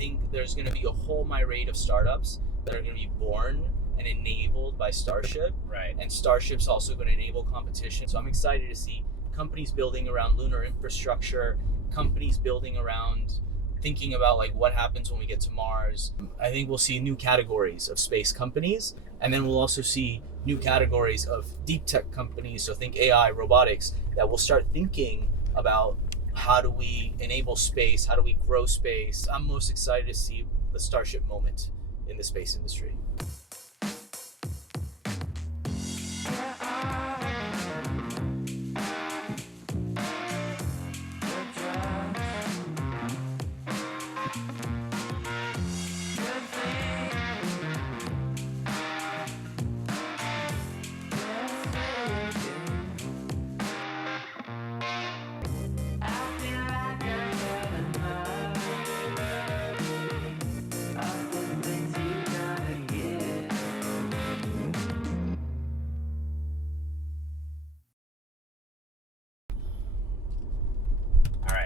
think there's going to be a whole myriad of startups that are going to be born and enabled by Starship. Right. And Starship's also going to enable competition. So I'm excited to see companies building around lunar infrastructure, companies building around thinking about like what happens when we get to Mars. I think we'll see new categories of space companies, and then we'll also see new categories of deep tech companies. So think AI, robotics, that will start thinking about how do we enable space, how do we grow space. I'm most excited to see the Starship moment in the space industry.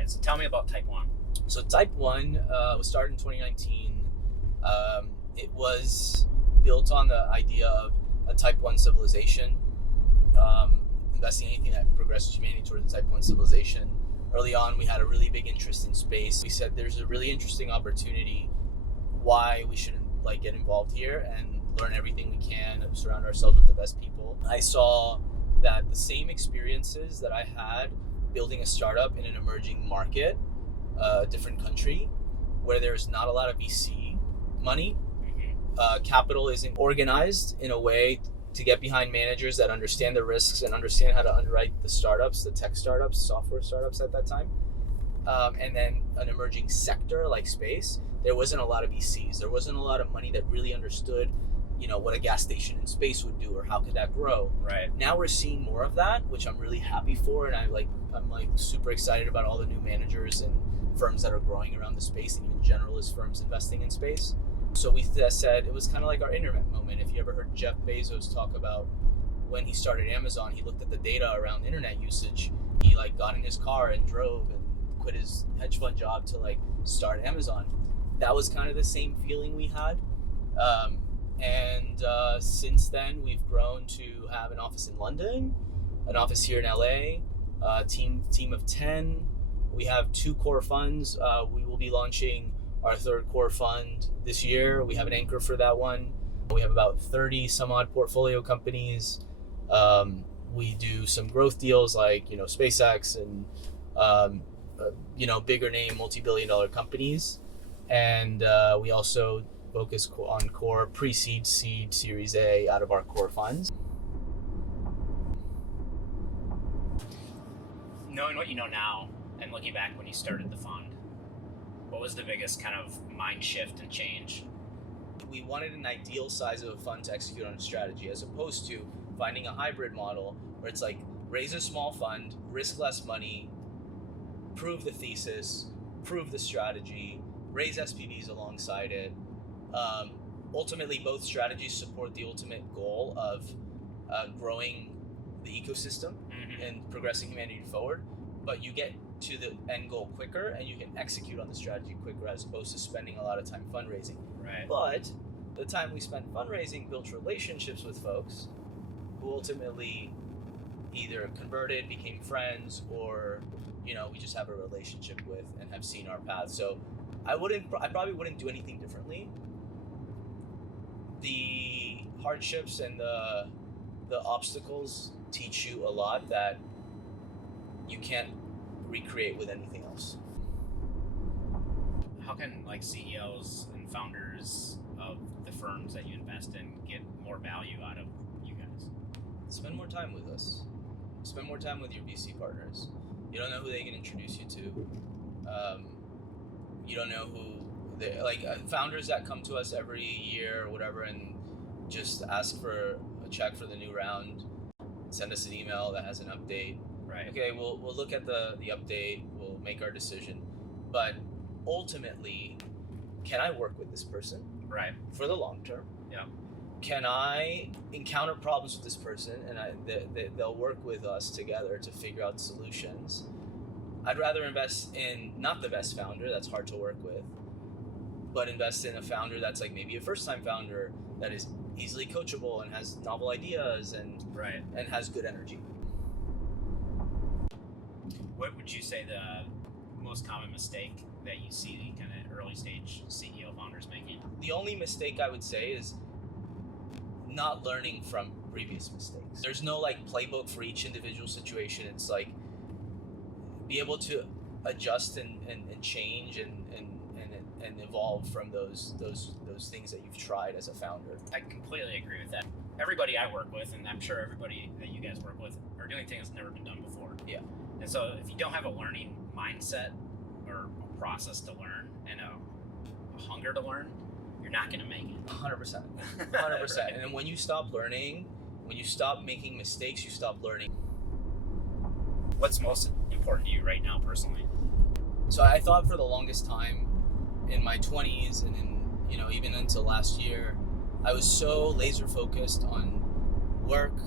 So tell me about Type 1. So Type 1 was started in 2019. It was built on the idea of a Type 1 civilization, investing anything that progresses humanity towards a Type 1 civilization. Early on, we had a really big interest in space. We said there's a really interesting opportunity why we shouldn't get involved here and learn everything we can, surround ourselves with the best people. I saw that the same experiences that I had building a startup in an emerging market, different country, where there's not a lot of VC money. Capital isn't organized in a way to get behind managers that understand the risks and understand how to underwrite the startups, the tech startups, software startups at that time. And then an emerging sector like space, there wasn't a lot of VCs. There wasn't a lot of money that really understood what a gas station in space would do or how could that grow. Right. Now we're seeing more of that, which I'm really happy for, and I'm super excited about all the new managers and firms that are growing around the space, and even generalist firms investing in space. So we said it was kind of like our internet moment. If you ever heard Jeff Bezos talk about when he started Amazon, he looked at the data around internet usage. He got in his car and drove and quit his hedge fund job to start Amazon. That was kind of the same feeling we had. And since then, we've grown to have an office in London, an office here in LA, a team of 10. We have 2 core funds. We will be launching our 3rd core fund this year. We have an anchor for that one. We have about 30 some odd portfolio companies. We do some growth deals like SpaceX and bigger name multi-billion-dollar companies. And we also focus on core pre-seed, seed, Series A out of our core funds. Knowing what you know now and looking back when you started the fund, what was the biggest kind of mind shift and change? We wanted an ideal size of a fund to execute on a strategy, as opposed to finding a hybrid model where it's raise a small fund, risk less money, prove the thesis, prove the strategy, raise SPVs alongside it. Ultimately, both strategies support the ultimate goal of growing the ecosystem and progressing humanity forward, but you get to the end goal quicker and you can execute on the strategy quicker as opposed to spending a lot of time fundraising. Right. But the time we spent fundraising built relationships with folks who ultimately either converted, became friends, or we just have a relationship with and have seen our path. So I probably wouldn't do anything differently. The hardships and the obstacles teach you a lot that you can't recreate with anything else. How can CEOs and founders of the firms that you invest in get more value out of you guys? Spend more time with us. Spend more time with your VC partners. You don't know who they can introduce you to. You don't know who founders that come to us every year or whatever and just ask for a check for the new round, send us an email that has an update. Right. Okay, we'll look at the update, we'll make our decision. But ultimately, can I work with this person? Right. For the long term? Yeah. Can I encounter problems with this person and they'll work with us together to figure out solutions? I'd rather invest in not the best founder, that's hard to work with, but invest in a founder that's like maybe a first-time founder that is easily coachable and has novel ideas and has good energy. What would you say the most common mistake that you see kind of early stage CEO founders making? The only mistake I would say is not learning from previous mistakes. There's no like playbook for each individual situation. It's like be able to adjust and change and evolve from those things that you've tried as a founder. I completely agree with that. Everybody I work with, and I'm sure everybody that you guys work with, are doing things that's never been done before. Yeah. And so if you don't have a learning mindset or a process to learn and a hunger to learn, you're not going to make it. 100%. 100%. And when you stop learning, when you stop making mistakes, you stop learning. What's most important to you right now personally? So I thought for the longest time in my 20s and even until last year, I was so laser focused on work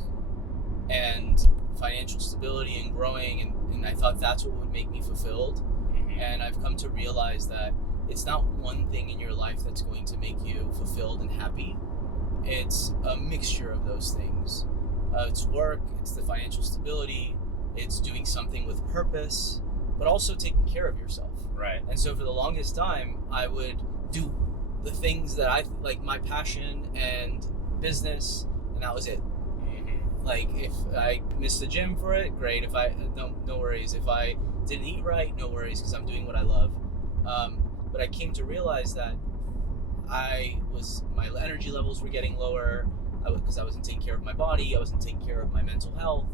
and financial stability and growing, and I thought that's what would make me fulfilled. Mm-hmm. And I've come to realize that it's not one thing in your life that's going to make you fulfilled and happy. It's a mixture of those things. It's work, it's the financial stability, it's doing something with purpose, but also taking care of yourself. Right. And so for the longest time, I would do the things that I like, my passion and business, and that was it. Mm-hmm. Like if I missed the gym for it, great. If I no worries. If I didn't eat right, no worries, because I'm doing what I love. But I came to realize that my energy levels were getting lower because I wasn't taking care of my body. I wasn't taking care of my mental health.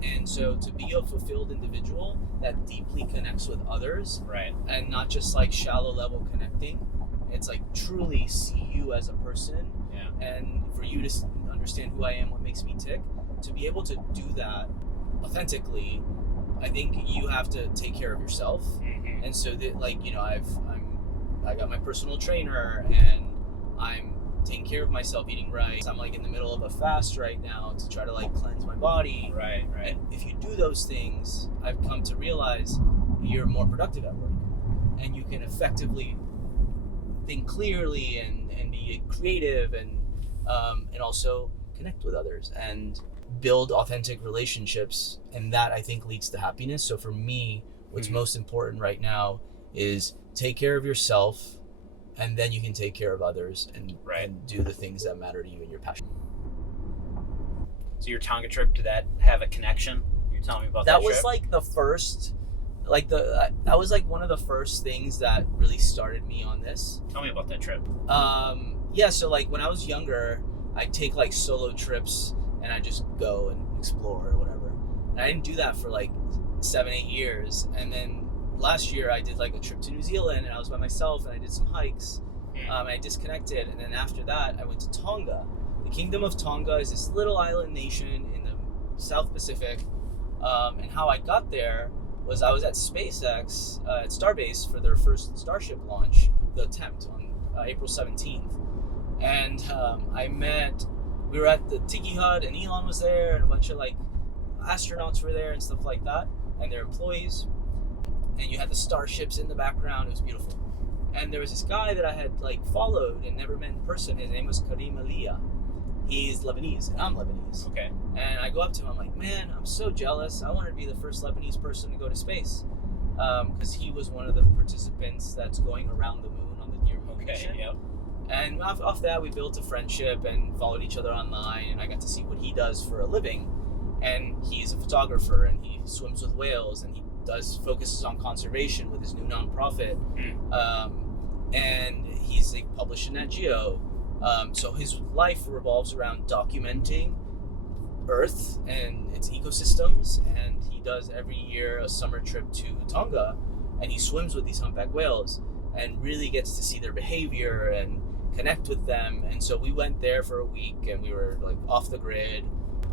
And so to be a fulfilled individual that deeply connects with others, right, and not just like shallow level connecting, it's like truly see you as a person, and for you to understand who I am, what makes me tick, to be able to do that authentically, I think you have to take care of yourself. Mm-hmm. And so that I got my personal trainer, and I'm taking care of myself, eating right. I'm like in the middle of a fast right now to try to like cleanse my body. Right. And if you do those things, I've come to realize you're more productive at work, and you can effectively think clearly and be creative and also connect with others and build authentic relationships. And that I think leads to happiness. So for me, what's most important right now is take care of yourself, and then you can take care of others and do the things that matter to you and your passion. So your Tonga trip, did that have a connection? You're telling me about that was trip? Like the first, that was like one of the first things that really started me on this. Tell me about that trip. So like when I was younger, I'd take like solo trips and I just go and explore or whatever. And I didn't do that for like 7-8 years. And then last year I did like a trip to New Zealand, and I was by myself, and I did some hikes. And I disconnected, and then after that I went to Tonga. The Kingdom of Tonga is this little island nation in the South Pacific, and how I got there was I was at SpaceX at Starbase for their first Starship launch, the attempt on April 17th, and we were at the Tiki Hut, and Elon was there, and a bunch of like astronauts were there and stuff like that, and their employees. And you had the starships in the background. It was beautiful. And there was this guy that I had like followed and never met in person. His name was Karim Alia. He's Lebanese, and I'm Lebanese. Okay. And I go up to him, I'm like, man, I'm so jealous. I wanted to be the first Lebanese person to go to space, because he was one of the participants that's going around the moon on the Dear Moon mission. Yep. And off that, we built a friendship and followed each other online, and I got to see what he does for a living. And he's a photographer, and he swims with whales, and he focuses on conservation with his new nonprofit, and he's like published in Nat Geo. So his life revolves around documenting Earth and its ecosystems, and he does every year a summer trip to Tonga, and he swims with these humpback whales and really gets to see their behavior and connect with them. And so we went there for a week, and we were like off the grid,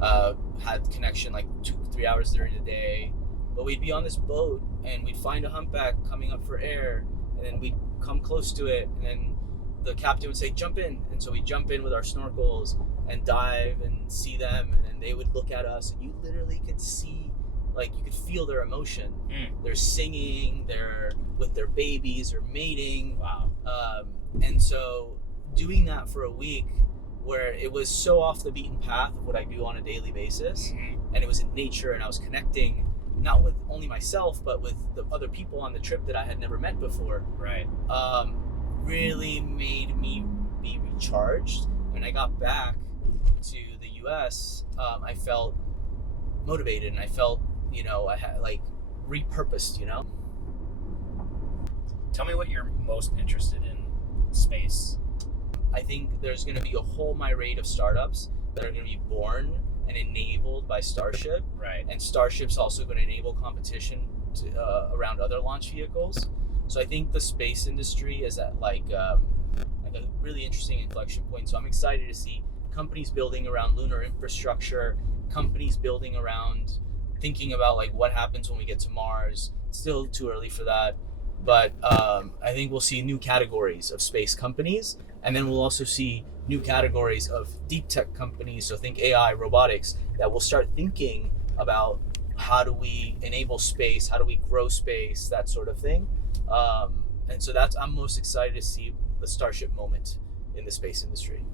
had connection like 2-3 hours during the day. But we'd be on this boat, and we'd find a humpback coming up for air, and then we'd come close to it, and then the captain would say, jump in. And so we'd jump in with our snorkels and dive and see them, and then they would look at us, and you literally could see like you could feel their emotion. Mm. They're singing, they're with their babies or mating. Wow. And so doing that for a week where it was so off the beaten path of what I do on a daily basis, and it was in nature, and I was connecting not with only myself, but with the other people on the trip that I had never met before. Right. Really made me be recharged. When I got back to the US, I felt motivated, and I felt, I had like repurposed, Tell me what you're most interested in space. I think there's going to be a whole myriad of startups that are going to be born and enabled by Starship. Right. And Starship's also going to enable competition around other launch vehicles. So I think the space industry is at like a really interesting inflection point. So I'm excited to see companies building around lunar infrastructure, companies building around thinking about like what happens when we get to Mars. It's still too early for that. But I think we'll see new categories of space companies, and then we'll also see new categories of deep tech companies. So think AI, robotics, that will start thinking about how do we enable space, how do we grow space, that sort of thing. And so I'm most excited to see the Starship moment in the space industry.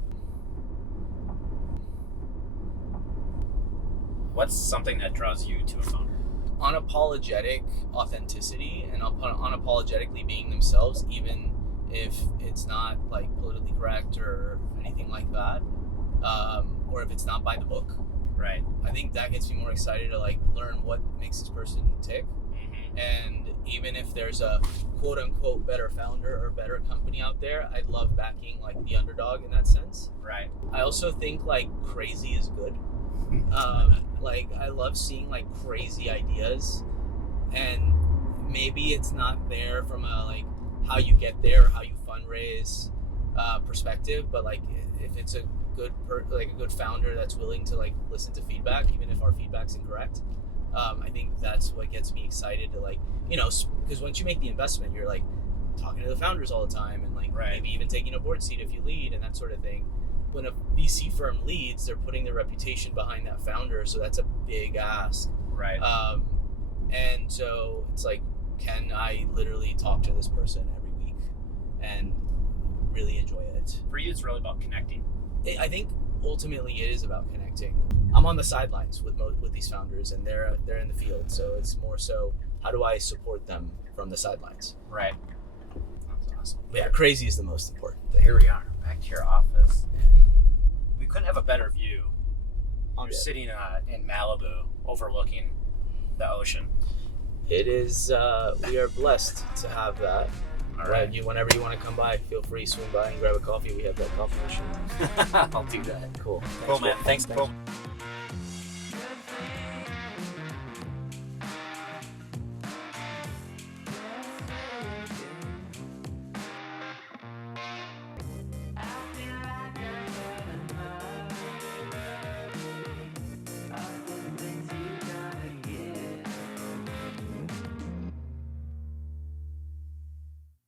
What's something that draws you to a founder? Unapologetic authenticity and unapologetically being themselves, even if it's not like politically correct or anything like that, or if it's not by the book. Right. I think that gets me more excited to like learn what makes this person tick. And even if there's a quote unquote better founder or better company out there, I'd love backing like the underdog in that sense. Right. I also think like crazy is good. Like I love seeing like crazy ideas, and maybe it's not there from a like how you get there or how you fundraise perspective, but like if it's a good a good founder that's willing to like listen to feedback, even if our feedback's incorrect, I think that's what gets me excited to like, because once you make the investment, you're like talking to the founders all the time, and like maybe even taking a board seat if you lead and that sort of thing. When a VC firm leads, they're putting their reputation behind that founder, so that's a big ask. Right. And so it's like, can I literally talk to this person every week and really enjoy it? For you, it's really about connecting. I think ultimately it is about connecting. I'm on the sidelines with these founders, and they're in the field, so it's more so how do I support them from the sidelines? Right. That's awesome. But yeah, crazy is the most important thing. Here we are, back to your office. We couldn't have a better view. You're sitting in Malibu, overlooking the ocean. It is. We are blessed to have that. All right. Whenever you want to come by, feel free, swing by and grab a coffee. We have that coffee machine. I'll do that. Cool. Cool, man. Thanks. Cool.